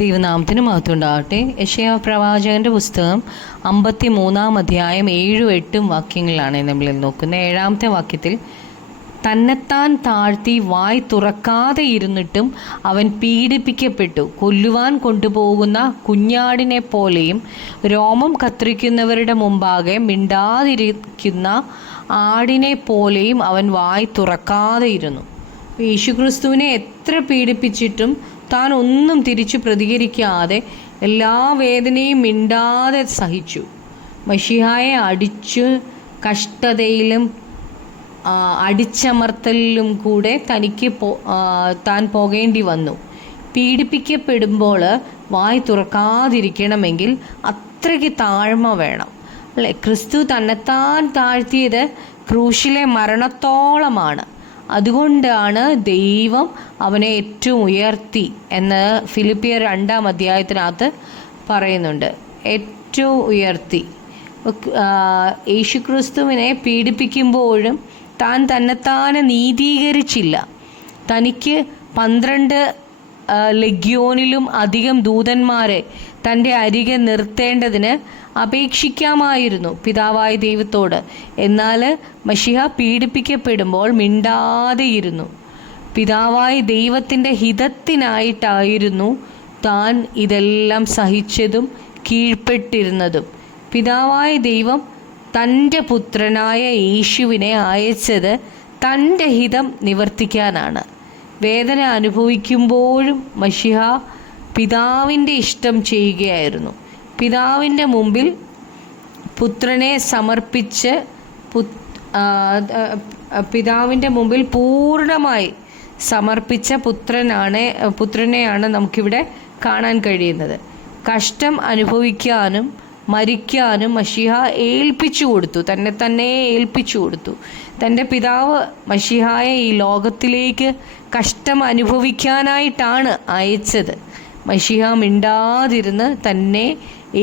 ദൈവനാമത്തിന് മഹത്വം ഉണ്ടാകട്ടെ. യെശയ്യാ പ്രവാചകന്റെ പുസ്തകം 53 അധ്യായം 7-8 വാക്യങ്ങളാണ് നമ്മൾ നോക്കുന്നത്. 7-ാമത്തെ വാക്യത്തിൽ, തന്നെത്താൻ താഴ്ത്തി വായ് തുറക്കാതെ ഇരുന്നിട്ടും അവൻ പീഡിപ്പിക്കപ്പെട്ടു. കൊല്ലുവാൻ കൊണ്ടുപോകുന്ന കുഞ്ഞാടിനെ പോലെയും രോമം കത്രിക്കുന്നവരുടെ മുമ്പാകെ മിണ്ടാതിരിക്കുന്ന ആടിനെ പോലെയും അവൻ വായ് തുറക്കാതെ ഇരുന്നു. യേശുക്രിസ്തുവിനെ എത്ര പീഡിപ്പിച്ചിട്ടും താൻ ഒന്നും തിരിച്ചു പ്രതികരിക്കാതെ എല്ലാ വേദനയും മിണ്ടാതെ സഹിച്ചു. മശിഹായെ അടിച്ചു കഷ്ടതയിലും അടിച്ചമർത്തലിലും കൂടെ തനിക്ക് താൻ പോകേണ്ടി വന്നു. പീഡിപ്പിക്കപ്പെടുമ്പോൾ വായ് തുറക്കാതിരിക്കണമെങ്കിൽ അത്രയ്ക്ക് താഴ്മ വേണം, അല്ലേ? ക്രിസ്തു തന്നെത്താൻ താഴ്ത്തിയത് ക്രൂശിലെ മരണത്തോളമാണ്. അതുകൊണ്ടാണ് ദൈവം അവനെ ഏറ്റവും ഉയർത്തി എന്ന് ഫിലിപ്പിയർ 2 അധ്യായത്തിനകത്ത് പറയുന്നുണ്ട്. ഏറ്റവും ഉയർത്തി. യേശുക്രിസ്തുവിനെ പീഡിപ്പിക്കുമ്പോഴും താൻ തന്നെത്താനെ നീതീകരിച്ചില്ല. തനിക്ക് 12 ലഗ്യോനിലും അധികം ദൂതന്മാരെ തൻ്റെ അരികെ നിർത്തേണ്ടതിന് അപേക്ഷിക്കാമായിരുന്നു പിതാവായ ദൈവത്തോട്. എന്നാൽ മശിഹ പീഡിപ്പിക്കപ്പെടുമ്പോൾ മിണ്ടാതെയിരുന്നു. പിതാവായ ദൈവത്തിൻ്റെ ഹിതത്തിനായിട്ടായിരുന്നു താൻ ഇതെല്ലാം സഹിച്ചതും കീഴ്പ്പെട്ടിരുന്നതും. പിതാവായ ദൈവം തൻ്റെ പുത്രനായ യേശുവിനെ അയച്ചത് തൻ്റെ ഹിതം നിവർത്തിക്കാനാണ്. വേദന അനുഭവിക്കുമ്പോഴും മശിഹ പിതാവിൻ്റെ ഇഷ്ടം ചെയ്യുകയായിരുന്നു. പിതാവിൻ്റെ മുമ്പിൽ പുത്രനെ സമർപ്പിച്ച് പിതാവിൻ്റെ മുമ്പിൽ പൂർണ്ണമായി സമർപ്പിച്ച പുത്രനെയാണ് നമുക്കിവിടെ കാണാൻ കഴിയുന്നത്. കഷ്ടം അനുഭവിക്കാനും മരിക്കാനും മശിഹ ഏൽപ്പിച്ചു കൊടുത്തു, തന്നെ ഏൽപ്പിച്ചു കൊടുത്തു. തൻ്റെ പിതാവ് മശിഹായെ ഈ ലോകത്തിലേക്ക് കഷ്ടം അനുഭവിക്കാനായിട്ടാണ് അയച്ചത്. മശിഹ മിണ്ടാതിരുന്ന് തന്നെ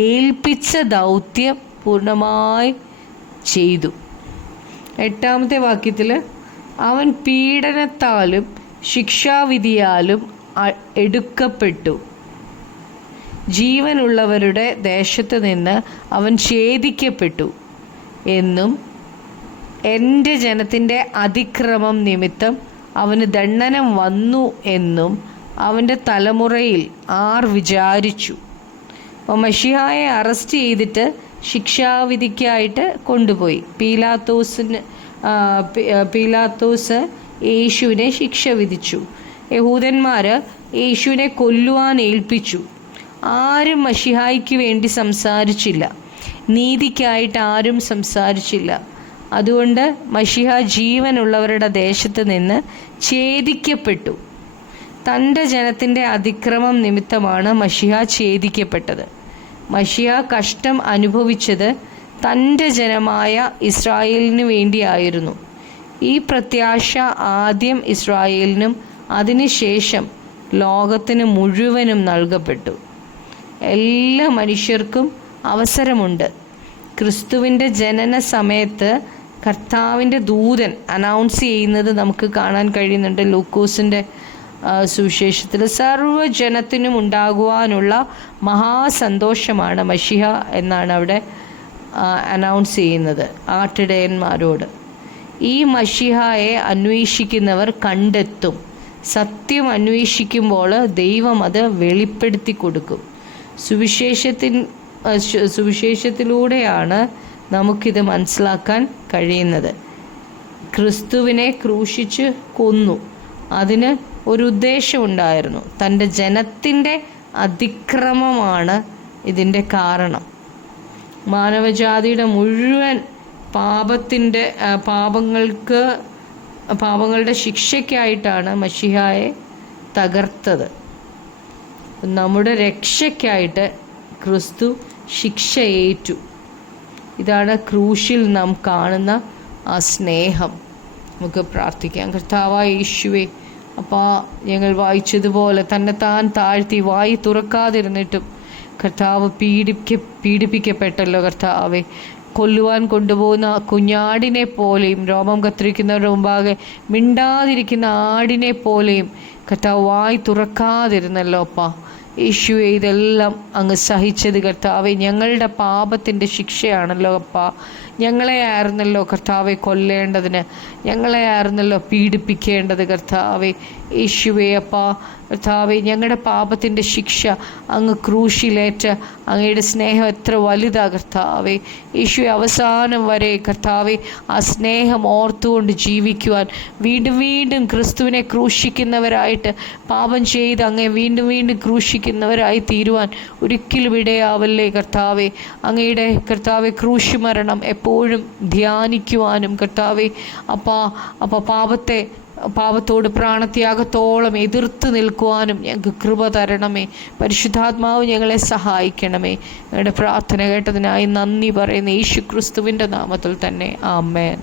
ഏൽപ്പിച്ച ദൗത്യം പൂർണ്ണമായി ചെയ്തു. 8-ാമത്തെ വാക്യത്തിൽ, അവൻ പീഡനത്താലും ശിക്ഷാവിധിയാലും എടുക്കപ്പെട്ടു. ജീവനുള്ളവരുടെ ദേശത്ത് നിന്ന് അവൻ ഛേദിക്കപ്പെട്ടു എന്നും എൻ്റെ ജനത്തിൻ്റെ അതിക്രമം നിമിത്തം അവന് ദണ്ഡനം വന്നു എന്നും അവൻ്റെ തലമുറയിൽ ആർ വിചാരിച്ചു. അപ്പോൾ മശിഹായെ അറസ്റ്റ് ചെയ്തിട്ട് ശിക്ഷാവിധിക്കായിട്ട് കൊണ്ടുപോയി. പീലാത്തോസ് യേശുവിനെ ശിക്ഷ വിധിച്ചു. യഹൂദന്മാർ യേശുവിനെ കൊല്ലുവാൻ ഏൽപ്പിച്ചു. ആരും മശിഹായ്ക്ക് വേണ്ടി സംസാരിച്ചില്ല, നീതിക്കായിട്ട് ആരും സംസാരിച്ചില്ല. അതുകൊണ്ട് മശിഹ ജീവനുള്ളവരുടെ ദേശത്ത് നിന്ന് ഛേദിക്കപ്പെട്ടു. തൻ്റെ ജനത്തിൻ്റെ അതിക്രമം നിമിത്തമാണ് മശിഹ ഛേദിക്കപ്പെട്ടത്. മശിഹ കഷ്ടം അനുഭവിച്ചത് തൻ്റെ ജനമായ ഇസ്രായേലിനു വേണ്ടിയായിരുന്നു. ഈ പ്രത്യാശ ആദ്യം ഇസ്രായേലിനും അതിനുശേഷം ലോകത്തിന് മുഴുവനും നൽകപ്പെട്ടു. എല്ലാ മനുഷ്യർക്കും അവസരമുണ്ട്. ക്രിസ്തുവിൻ്റെ ജനന സമയത്ത് കർത്താവിൻ്റെ ദൂതൻ അനൗൺസ് ചെയ്യുന്നത് നമുക്ക് കാണാൻ കഴിയുന്നുണ്ട്. ലൂക്കോസിൻ്റെ സുവിശേഷത്തിൽ സർവ്വജനത്തിനും ഉണ്ടാകുവാനുള്ള മഹാസന്തോഷമാണ് മശിഹ എന്നാണ് അവിടെ അനൗൺസ് ചെയ്യുന്നത് ആട്ടിടയന്മാരോട്. ഈ മശിഹായെ അന്വേഷിക്കുന്നവർ കണ്ടെത്തും. സത്യം അന്വേഷിക്കുമ്പോൾ ദൈവം അത് വെളിപ്പെടുത്തി കൊടുക്കും. സുവിശേഷത്തിലൂടെയാണ് നമുക്കിത് മനസ്സിലാക്കാൻ കഴിയുന്നത്. ക്രിസ്തുവിനെ ക്രൂശിച്ച് കൊന്നു. അതിന് ഒരു ഉദ്ദേശമുണ്ടായിരുന്നു. തൻ്റെ ജനത്തിൻ്റെ അതിക്രമമാണ് ഇതിൻ്റെ കാരണം. മാനവജാതിയുടെ മുഴുവൻ പാപങ്ങളുടെ ശിക്ഷയ്ക്കായിട്ടാണ് മശിഹായെ തകർത്തത്. നമ്മുടെ രക്ഷയ്ക്കായിട്ട് ക്രിസ്തു ശിക്ഷ ഏറ്റു. ഇതാണ് ക്രൂശിൽ നാം കാണുന്ന ആ സ്നേഹം. നമുക്ക് പ്രാർത്ഥിക്കാം. കർത്താവായ യേശുവേ, അപ്പോൾ ഞങ്ങൾ വായിച്ചതുപോലെ തന്നെത്താൻ താഴ്ത്തി വായി തുറക്കാതിരുന്നിട്ടും കർത്താവ് പീഡിപ്പിക്കപ്പെട്ടല്ലോ. കർത്താവെ, കൊല്ലുവാൻ കൊണ്ടുപോകുന്ന കുഞ്ഞാടിനെ പോലെയും രോമം കത്തിരിക്കുന്നവരുടെ മുമ്പാകെ മിണ്ടാതിരിക്കുന്ന ആടിനെ പോലെയും കർത്താവ് വായി തുറക്കാതിരുന്നല്ലോ അപ്പാ. യേശുവെ ഇതെല്ലാം അങ്ങ് സഹിച്ചത് കർത്താവെ ഞങ്ങളുടെ പാപത്തിൻ്റെ ശിക്ഷയാണല്ലോ അപ്പാ. ഞങ്ങളെ ആയിരുന്നല്ലോ കർത്താവെ കൊല്ലേണ്ടതിന്, ഞങ്ങളെ ആയിരുന്നല്ലോ പീഡിപ്പിക്കേണ്ടത് കർത്താവെ. യേശുവെ അപ്പാ കർത്താവെ ഞങ്ങളുടെ പാപത്തിൻ്റെ ശിക്ഷ അങ്ങ് ക്രൂശിലേറ്റ് അങ്ങയുടെ സ്നേഹം എത്ര വലുതാ കർത്താവെ. യേശുവെ അവസാനം വരെ കർത്താവെ ആ സ്നേഹം ഓർത്തുകൊണ്ട് ജീവിക്കുവാൻ, വീണ്ടും വീണ്ടും ക്രിസ്തുവിനെ ക്രൂശിക്കുന്നവരായിട്ട്, പാപം ചെയ്ത് അങ്ങേ വീണ്ടും വീണ്ടും ക്രൂശിക്കുന്നവരായി തീരുവാൻ ഒരിക്കലും ഇടയാവല്ലേ കർത്താവെ. അങ്ങയുടെ കർത്താവെ ക്രൂശ് മരണം എപ്പോഴും ധ്യാനിക്കുവാനും കർത്താവെ പാപത്തോട് പ്രാണത്യാഗത്തോളം എതിർത്ത് നിൽക്കുവാനും ഞങ്ങൾക്ക് കൃപ തരണമേ. പരിശുദ്ധാത്മാവ് ഞങ്ങളെ സഹായിക്കണമേ. ഞങ്ങളുടെ പ്രാർത്ഥന കേട്ടതിനായി നന്ദി പറയുന്ന യേശു ക്രിസ്തുവിൻ്റെ നാമത്തിൽ തന്നെ. ആമേൻ.